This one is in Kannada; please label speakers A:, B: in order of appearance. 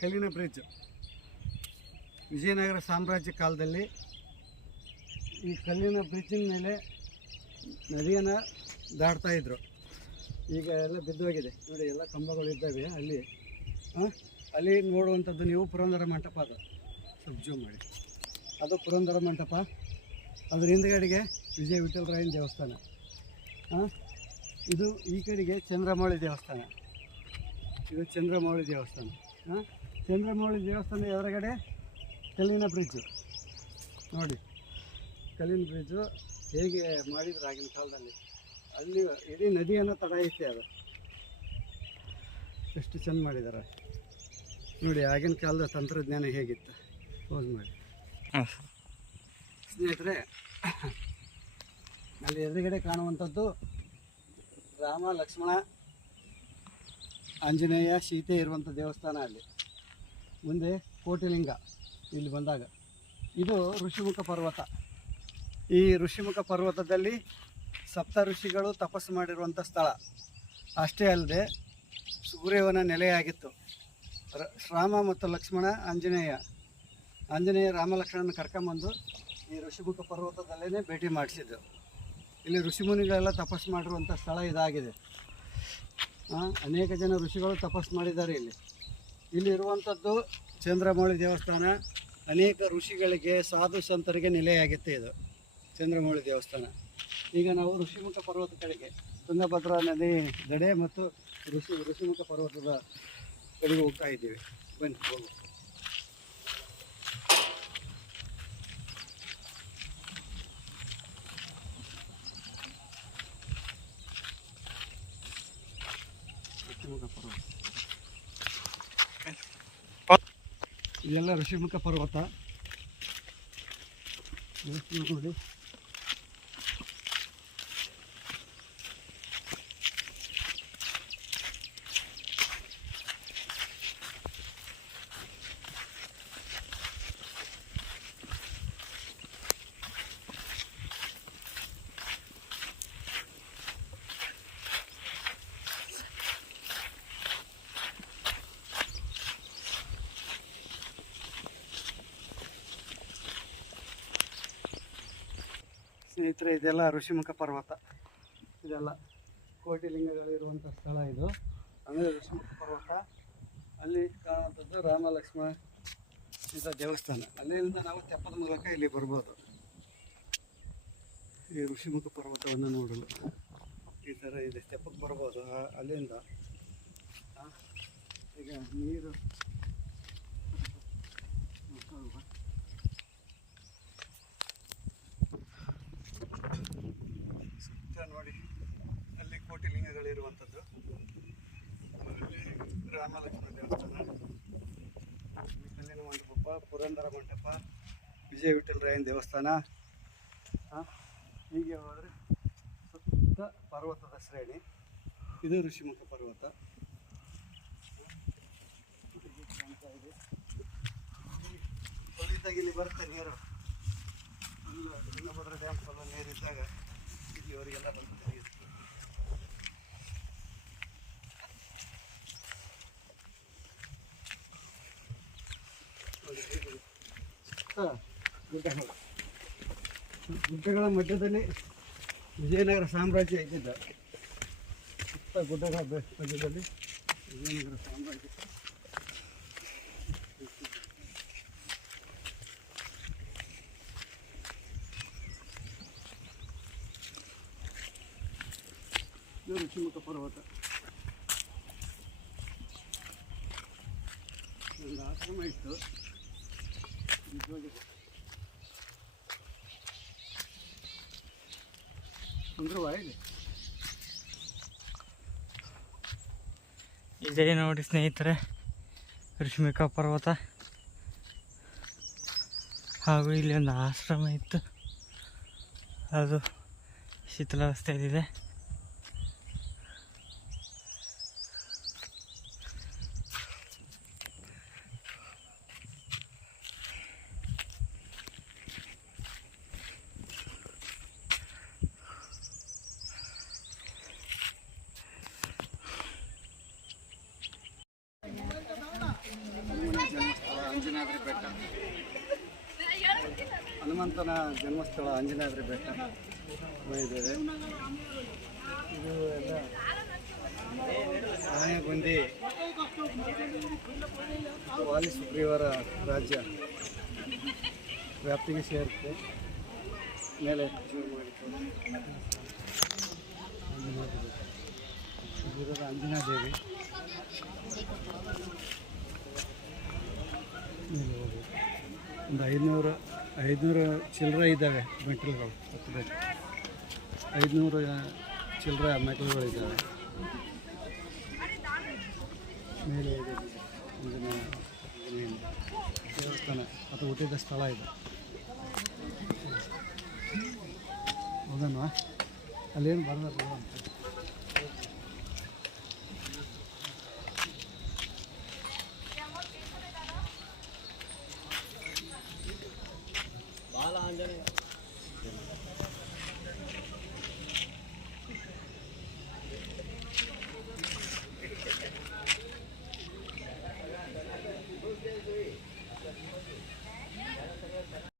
A: ಕಲ್ಲಿನ ಬ್ರಿಡ್ಜ್. ವಿಜಯನಗರ ಸಾಮ್ರಾಜ್ಯ ಕಾಲದಲ್ಲಿ ಈ ಕಲ್ಲಿನ ಬ್ರಿಡ್ಜಿನ ಮೇಲೆ ನದಿಯನ್ನು ದಾಟ್ತಾಯಿದ್ರು ಈಗ ಎಲ್ಲ ಬಿದ್ದೋಗಿದೆ ನೋಡಿ, ಎಲ್ಲ ಕಂಬಗಳು ಇದ್ದಾವೆ ಅಲ್ಲಿ. ಅಲ್ಲಿ ನೋಡುವಂಥದ್ದು ನೀವು ಪುರಂದರ ಮಂಟಪ ಅದು. ಸ್ವಲ್ಪ ಜೂಮ್ ಮಾಡಿ. ಅದು ಪುರಂದರ ಮಂಟಪ. ಅದ್ರ ಹಿಂದ್ಗಡೆಗೆ ವಿಜಯ ವಿಠಲರಾಯನ ದೇವಸ್ಥಾನ. ಇದು ಈ ಕಡೆಗೆ ಚಂದ್ರಮೌಳಿ ದೇವಸ್ಥಾನ. ಇದು ಚಂದ್ರಮೌಳಿ ದೇವಸ್ಥಾನ. ಚಂದ್ರಮೌಳಿ ದೇವಸ್ಥಾನ ಎದುರುಗಡೆ ಕಲ್ಲಿನ ಬ್ರಿಡ್ಜು ನೋಡಿ, ಕಲ್ಲಿನ ಬ್ರಿಡ್ಜು ಹೇಗೆ ಮಾಡಿದ್ರು ಆಗಿನ ಕಾಲದಲ್ಲಿ. ಅಲ್ಲಿ ಇಡೀ ನದಿಯನ್ನು ತಡ ಐತೆ ಅದು. ಎಷ್ಟು ಚೆಂದ ಮಾಡಿದ್ದಾರೆ ನೋಡಿ ಆಗಿನ ಕಾಲದ ತಂತ್ರಜ್ಞಾನ ಹೇಗಿತ್ತು? ಪೋಸ್ ಮಾಡಿ. ಸ್ನೇಹಿತರೆ ಅಲ್ಲಿ ಎದುರುಗಡೆ ಕಾಣುವಂಥದ್ದು ರಾಮ ಲಕ್ಷ್ಮಣ ಆಂಜನೇಯ ಸೀತೆ ಇರುವಂಥ ದೇವಸ್ಥಾನ ಅಲ್ಲಿ. ಮುಂದೆ ಕೋಟಿಲಿಂಗ ಇಲ್ಲಿ ಬಂದಾಗ. ಇದು ಋಷಿಮುಖ ಪರ್ವತ. ಈ ಋಷಿಮುಖ ಪರ್ವತದಲ್ಲಿ ಸಪ್ತ ಋಷಿಗಳು ತಪಸ್ಸು ಮಾಡಿರುವಂಥ ಸ್ಥಳ. ಅಷ್ಟೇ ಅಲ್ಲದೆ ಸೂರ್ಯವನ ನೆಲೆಯಾಗಿತ್ತು. ರಾಮ ಮತ್ತು ಲಕ್ಷ್ಮಣ ಆಂಜನೇಯ ಆಂಜನೇಯ ರಾಮ ಲಕ್ಷ್ಮಣನ ಕರ್ಕೊಂಬಂದು ಈ ಋಷಿಮುಖ ಪರ್ವತದಲ್ಲೇ ಭೇಟಿ ಮಾಡಿಸಿದ್ರು ಇಲ್ಲಿ ಋಷಿಮುನಿಗಳೆಲ್ಲ ತಪಸ್ಸು ಮಾಡಿರುವಂಥ ಸ್ಥಳ ಇದಾಗಿದೆ. ಅನೇಕ ಜನ ಋಷಿಗಳು ತಪಸ್ಸು ಮಾಡಿದ್ದಾರೆ ಇಲ್ಲಿ. ಇಲ್ಲಿ ಇರುವಂಥದ್ದು ಚಂದ್ರಮೌಳಿ ದೇವಸ್ಥಾನ. ಅನೇಕ ಋಷಿಗಳಿಗೆ, ಸಾಧು ಸಂತರಿಗೆ ನೆಲೆಯಾಗಿತ್ತು ಇದು ಚಂದ್ರಮೌಳಿ ದೇವಸ್ಥಾನ. ಈಗ ನಾವು ಋಷಿಮುಖ ಪರ್ವತ ಕಡೆಗೆ ತುಂಗಭದ್ರಾ ನದಿ ದಡೆ ಮತ್ತು ಋಷಿ, ಋಷಿಮುಖ ಪರ್ವತದ ಕಡೆಗೆ ಹೋಗ್ತಾ ಇದ್ದೀವಿ. ಬನ್ನಿ ಹೋಗು ಪರ್ವತ. ಇದೆಲ್ಲ ಋಷಿಮುಖ ಪರ್ವತ. ನೋಡಿ ಸ್ನೇಹಿತರೆ, ಇದೆಲ್ಲ ಋಷಿಮುಖ ಪರ್ವತ. ಇದೆಲ್ಲ ಕೋಟಿಲಿಂಗಗಳಿರುವಂಥ ಸ್ಥಳ ಇದು. ಆಮೇಲೆ ಋಷಿಮುಖ ಪರ್ವತ. ಅಲ್ಲಿ ಕಾಣುವಂಥದ್ದು ರಾಮ ಲಕ್ಷ್ಮಣ ಸೀತಾ ದೇವಸ್ಥಾನ. ಅಲ್ಲಿಂದ ನಾವು ತೆಪ್ಪದ ಮೂಲಕ ಇಲ್ಲಿ ಬರ್ಬೋದು. ಈ ಋಷಿಮುಖ ಪರ್ವತವನ್ನು ನೋಡಲು. ಈ ಥರ ಇದೆ. ತೆಪ್ಪಕ್ಕೆ ಬರ್ಬೋದು. ಅಲ್ಲಿಂದ ಈಗ ನೀರು ನೋಡ್ಕೊಳ್ಳುವ. ಸುತ್ತ ನೋಡಿ ಅಲ್ಲಿ ಕೋಟಿಲಿಂಗಗಳಿರುವಂಥದ್ದು ಅಲ್ಲಿ ರಾಮಲಕ್ಷ್ಮಣ ದೇವಸ್ಥಾನ. ಇಲ್ಲಿ ಕಲ್ಲಿನ ಮಂಟಪ ಪುರಂದರ ಮಂಟಪ, ವಿಜಯ ವಿಠಲರಾಯನ ದೇವಸ್ಥಾನ. ಹೀಗೆ ಹೋದರೆ ಸುತ್ತ ಪರ್ವತದ ಶ್ರೇಣಿ. ಇದು ಋಷಿಮುಖ ಪರ್ವತ. ಇಲ್ಲಿ ಇಲ್ಲಿ ಬರುತ್ತೆ ನೀರು ಫುಲ್ ತುಂಗಭದ್ರಾ ಡ್ಯಾಮ್ ನೀರಿದ್ದಾಗ ಇಲ್ಲಿವರೆಗೆಲ್ಲ ಬಂದು ತೆಗೆಯುತ್ತೆ ನೋಡಿ, ಇದು ಸುತ್ತ ಗುಡ್ಡಗಳು ಗುಡ್ಡಗಳ ಮಧ್ಯದಲ್ಲಿ ವಿಜಯನಗರ ಸಾಮ್ರಾಜ್ಯ ಇದ್ದಿದ್ದ ಸುತ್ತ ಗುಡ್ಡಗಳ ಬೆ- ಮಧ್ಯದಲ್ಲಿ ವಿಜಯನಗರ ಸಾಮ್ರಾಜ್ಯ ಇದು ಋಷಿಮುಖ ಪರ್ವತ ಒಂದು ಆಶ್ರಮ ಇತ್ತು ಬಿದ್ದೋಗಿದೆ ಸುಂದರವಾ ಇಲ್ಲಿ
B: ಇದೇ ನೋಡಿ ಸ್ನೇಹಿತರೆ ಋಷಿಮಿಕ ಪರ್ವತ ಹಾಗೂ ಇಲ್ಲಿ ಒಂದು ಆಶ್ರಮ ಇತ್ತು. ಅದು ಶಿಥಿಲಾವಸ್ಥೆಯಲ್ಲಿದೆ
A: ಹನುಮಂತನ ಜನ್ಮಸ್ಥಳ ಅಂಜನಾದ್ರಿ ಬೆಟ್ಟ. ಹೋಗಿದ್ದೇವೆ. ಇದು ಎಲ್ಲ ಆನೆಗುಂದಿ ವಾಲಿ ಸುಗ್ರೀವರ ರಾಜ್ಯ ವ್ಯಾಪ್ತಿಗೆ ಸೇರುತ್ತೆ. ಮೇಲೆ ಅಂಜನಾದೇವಿ ಒಂದು ಐದುನೂರು ಐದುನೂರು ಚಿಲ್ಲರೆ ಇದ್ದಾವೆ ಮೆಟ್ಲುಗಳು ಹತ್ತಬೇಕು ಐದುನೂರು ಚಿಲ್ಲರೆ ಮೆಟ್ಲುಗಳು ಇದ್ದಾವೆ. ಮೇಲೆ ದೇವಸ್ಥಾನ ಅಥವಾ ಹುಟ್ಟಿದ ಸ್ಥಳ ಇದೆ. ಹೌದಲ್ವಾ ಅಲ್ಲೇನು ಬರೋದಲ್ಲ